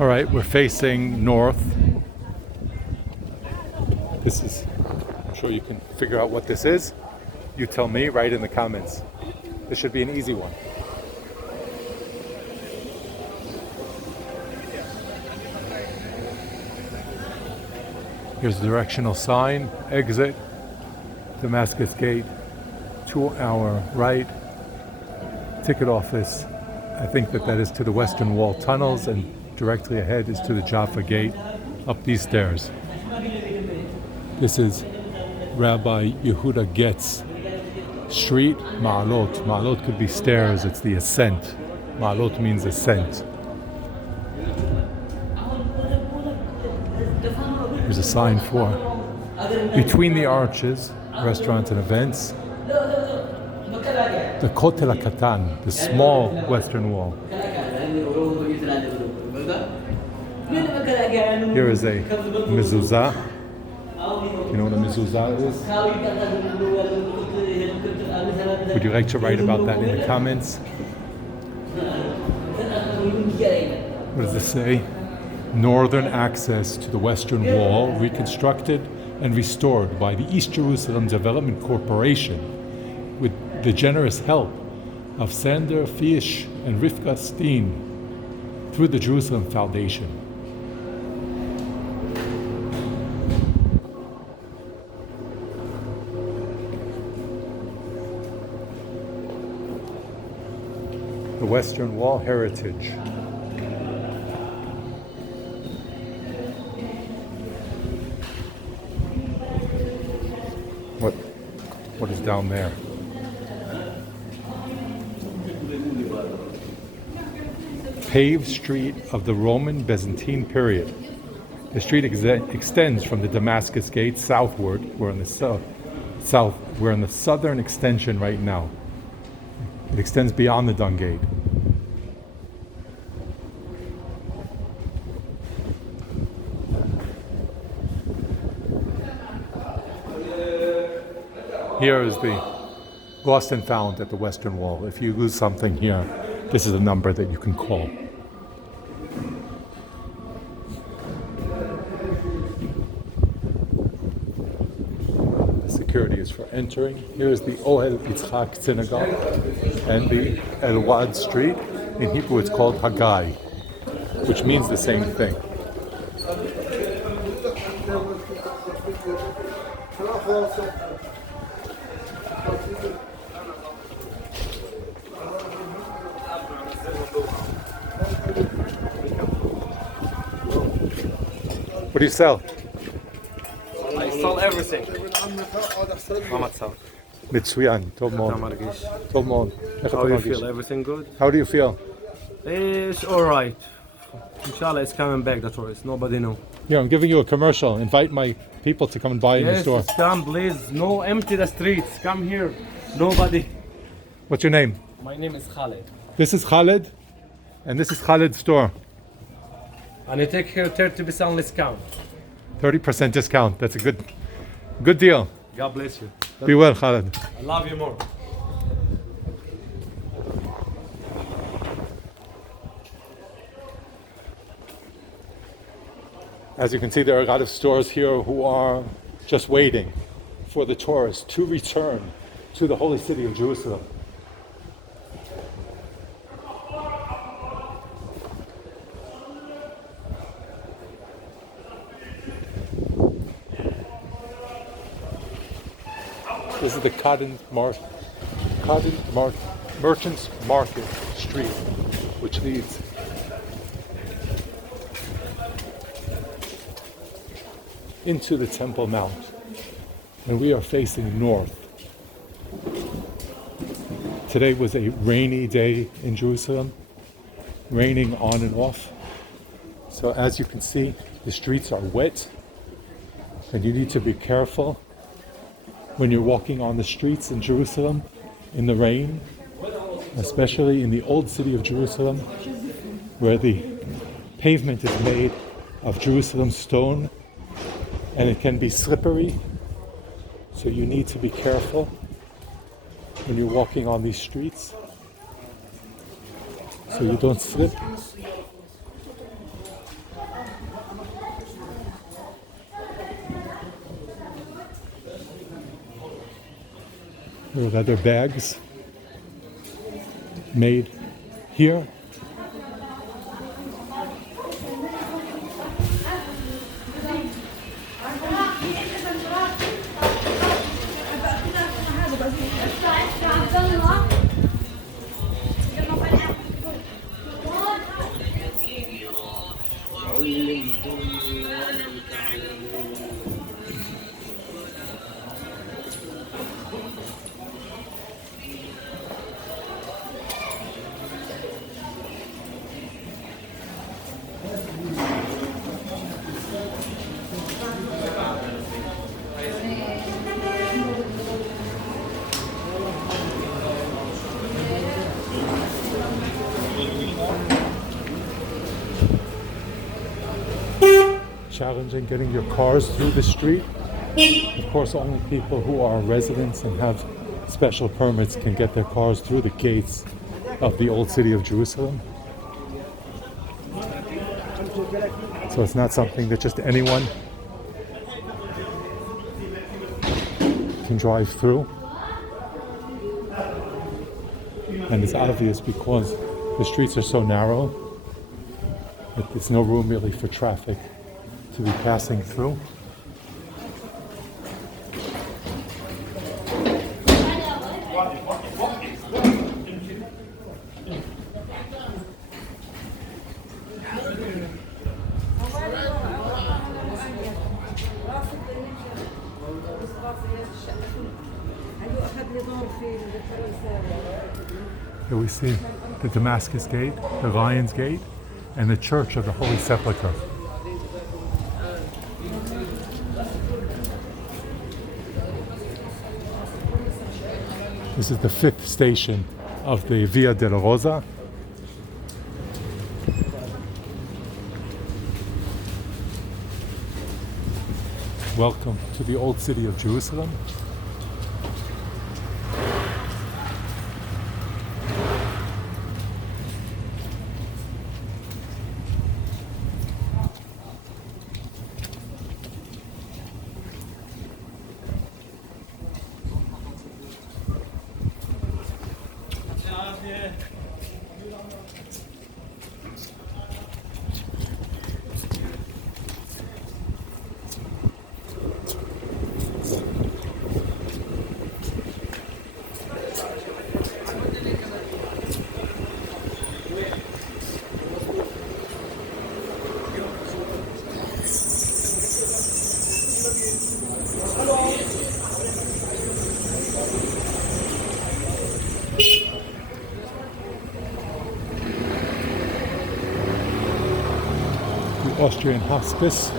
All right, we're facing north. This is, I'm sure you can figure out what this is. You tell me, write in the comments. This should be an easy one. Here's the directional sign, exit, Damascus Gate, to our right, ticket office. I think that is to the Western Wall tunnels, and directly ahead is to the Jaffa Gate, up these stairs. This is Rabbi Yehuda Getz Street, Ma'alot. Ma'alot could be stairs, it's the ascent. Ma'alot means ascent. There's a sign for between the arches, restaurants and events. The Kotel HaKatan, the small Western Wall. Here is a mezuzah. You know what a mezuzah is? Would you like to write about that in the comments? What does this say? Northern access to the Western Wall, reconstructed and restored by the East Jerusalem Development Corporation with the generous help of Sander Fish and Rivka Steen through the Jerusalem Foundation. The Western Wall heritage. What is down there? Paved street of the Roman Byzantine period. The street extends from the Damascus Gate southward. We're in the We're in the southern extension right now. It extends beyond the Dung Gate. Here is the lost and found at the Western Wall. If you lose something here, this is a number that you can call. The security is for entering. Here is the Ohel Yitzchak Synagogue and the El-Wad Street. In Hebrew it's called Haggai, which means the same thing. What do you sell? I sell everything. מצוין, טוב מאוד. טוב מאוד. How do you feel? Everything good? How do you feel? It's alright. Inshallah, it's coming back, the tourists. Nobody know. Here, I'm giving you a commercial. Invite my people to come and buy in the store. Yes, come please. No, empty the streets. Come here. Nobody. What's your name? My name is Khaled. This is Khaled, and this is Khaled's store. And I take here 30% discount. 30% discount. That's a good deal. God bless you. Be well, Khaled. I love you more. As you can see, there are a lot of stores here who are just waiting for the tourists to return to the holy city of Jerusalem. This is the Merchants Market Street, which leads into the Temple Mount, and we are facing north. Today was a rainy day in Jerusalem, raining on and off. So as you can see, the streets are wet, and you need to be careful when you're walking on the streets in Jerusalem in the rain, especially in the old city of Jerusalem, where the pavement is made of Jerusalem stone, and it can be slippery, so you need to be careful when you're walking on these streets so you don't slip. There are leather bags made here. Challenging getting your cars through the street. Of course, only people who are residents and have special permits can get their cars through the gates of the old city of Jerusalem. So it's not something that just anyone can drive through. And it's obvious because the streets are so narrow that there's no room really for traffic to be passing through. Here we see the Damascus Gate, the Lion's Gate, and the Church of the Holy Sepulchre. This is the 5th station of the Via della Rosa. Welcome to the old city of Jerusalem. Austrian hospice.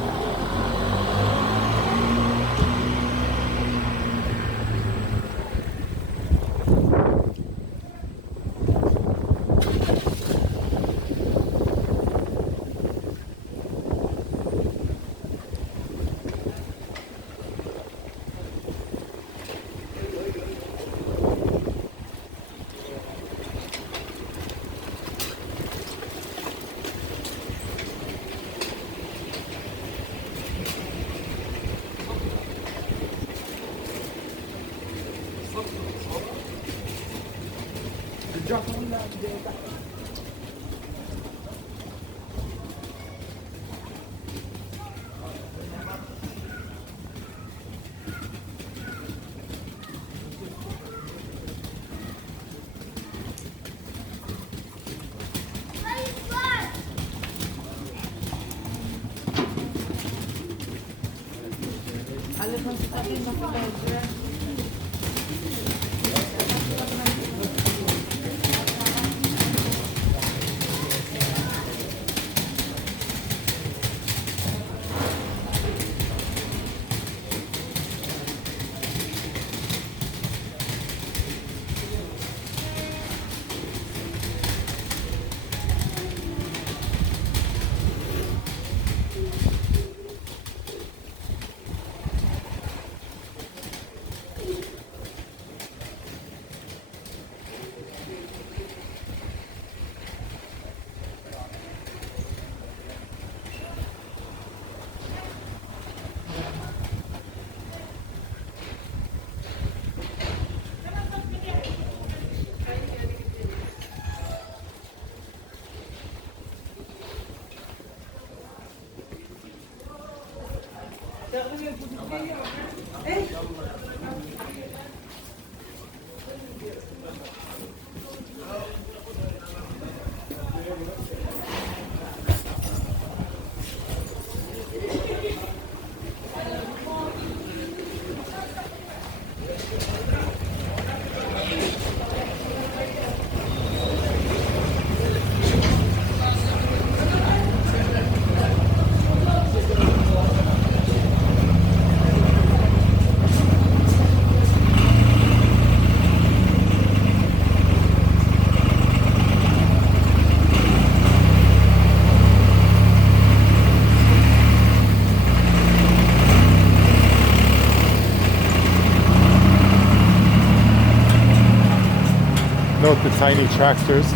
Note the tiny tractors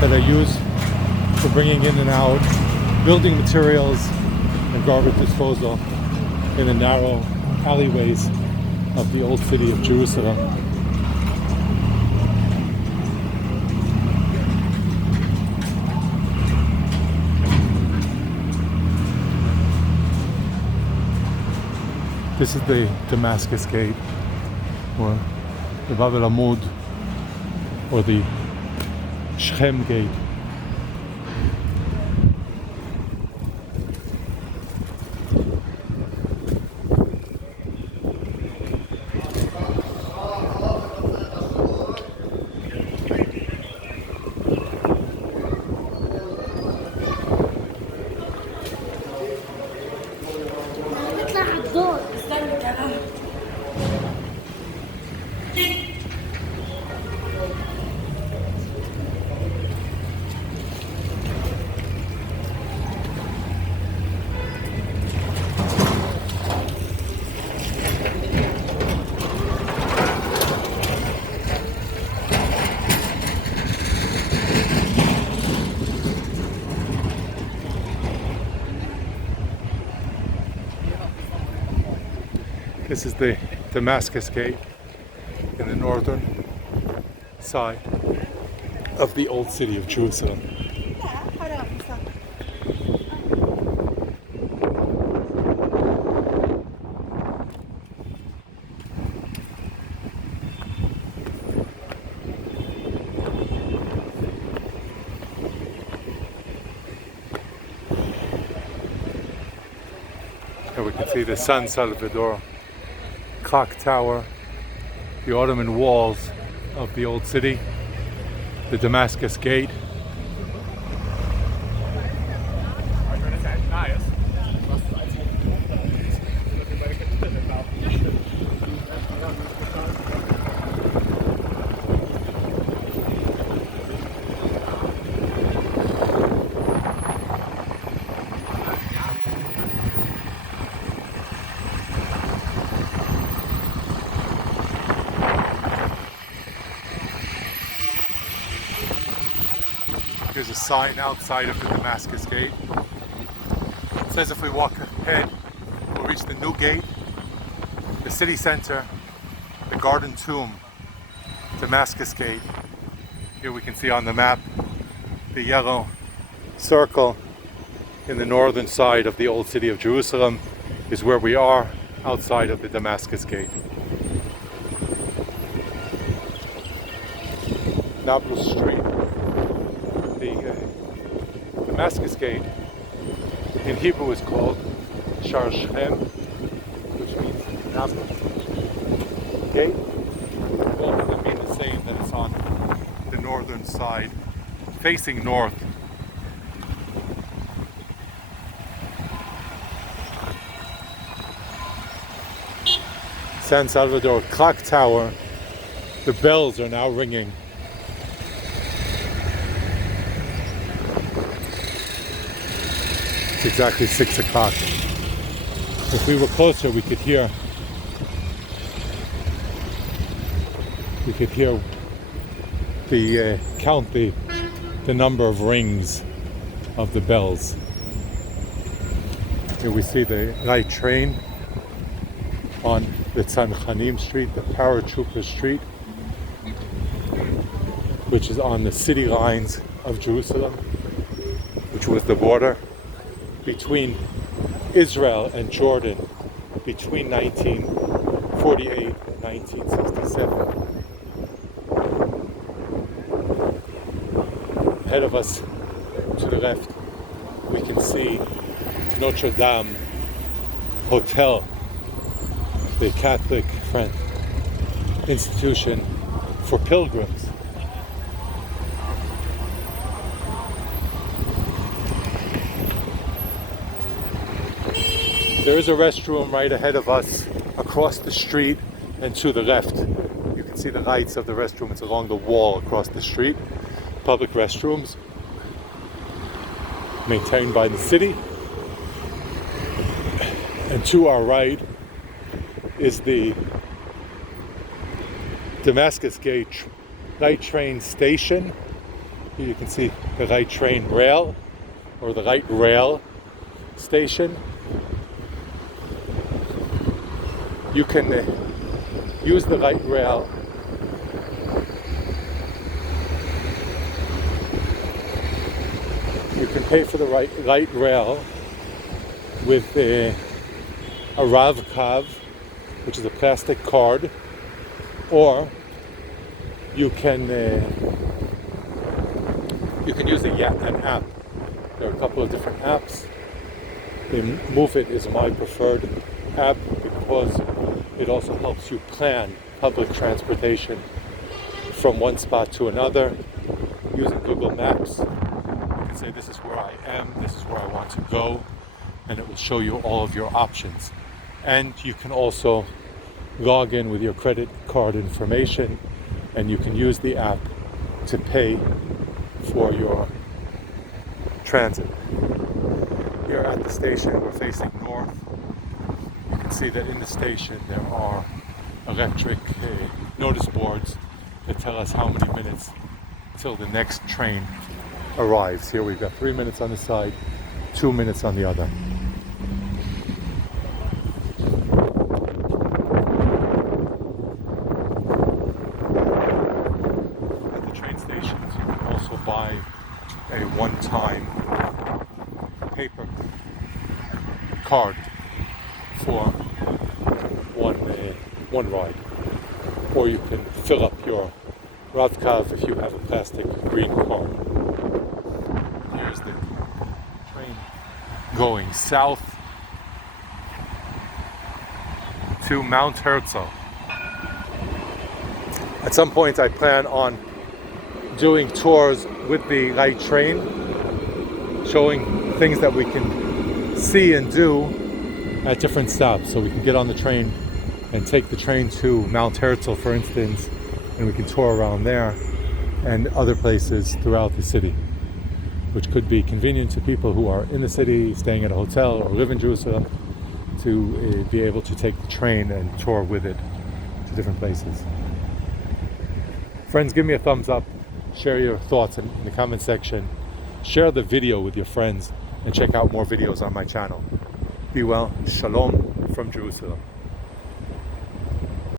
that are used for bringing in and out building materials and garbage disposal in the narrow alleyways of the old city of Jerusalem. This is the Damascus Gate, or the Bab el-Amud, or the Shuk Gate. This is the Damascus Gate in the northern side of the old city of Jerusalem. And we can see the San Salvador clock tower, the Ottoman walls of the old city, the Damascus Gate. There's a sign outside of the Damascus Gate. It says if we walk ahead, we'll reach the new gate, the city center, the garden tomb, Damascus Gate. Here we can see on the map the yellow circle in the northern side of the old city of Jerusalem is where we are, outside of the Damascus Gate. Nablus Street. The Damascus Gate in Hebrew is called Shar Shem, which means Nablus Gate. Both of them mean the same, that it's on the northern side, facing north. San Salvador clock tower, the bells are now ringing. It's exactly 6 o'clock. If we were closer, we could hear the count the number of rings of the bells. Here we see the night train on the Tzanchanim Street, the Paratrooper Street, which is on the city lines of Jerusalem, which was the border between Israel and Jordan between 1948 and 1967. Ahead of us, to the left, we can see Notre Dame Hotel, the Catholic institution for pilgrims. There is a restroom right ahead of us, across the street and to the left. You can see the lights of the restroom. It's along the wall across the street. Public restrooms maintained by the city. And to our right is the Damascus Gate light train station. Here you can see the light train rail, or the light rail station. You can use the light rail you can pay for the light rail with a Rav-Kav, which is a plastic card, or you can use an app. There are a couple of different apps. The Move It is my preferred app because it also helps you plan public transportation from one spot to another using Google Maps. You can say, this is where I am, this is where I want to go, and it will show you all of your options. And you can also log in with your credit card information, and you can use the app to pay for your transit. Here at the station, we're facing north. You can see that in the station there are electric notice boards that tell us how many minutes till the next train arrives. Here we've got 3 minutes on the side, 2 minutes on the other. At the train stations, you can also buy a one-time paper card for one ride, or you can fill up your Rav-Kav if you have a plastic green card. Here's the train going south to Mount Herzl. At some point I plan on doing tours with the light train, showing things that we can see and do at different stops. So we can get on the train and take the train to Mount Herzl, for instance, and we can tour around there and other places throughout the city, which could be convenient to people who are in the city, staying at a hotel or live in Jerusalem, to be able to take the train and tour with it to different places. Friends, give me a thumbs up, share your thoughts in the comment section, share the video with your friends, and check out more videos on my channel. Be well. Shalom from Jerusalem.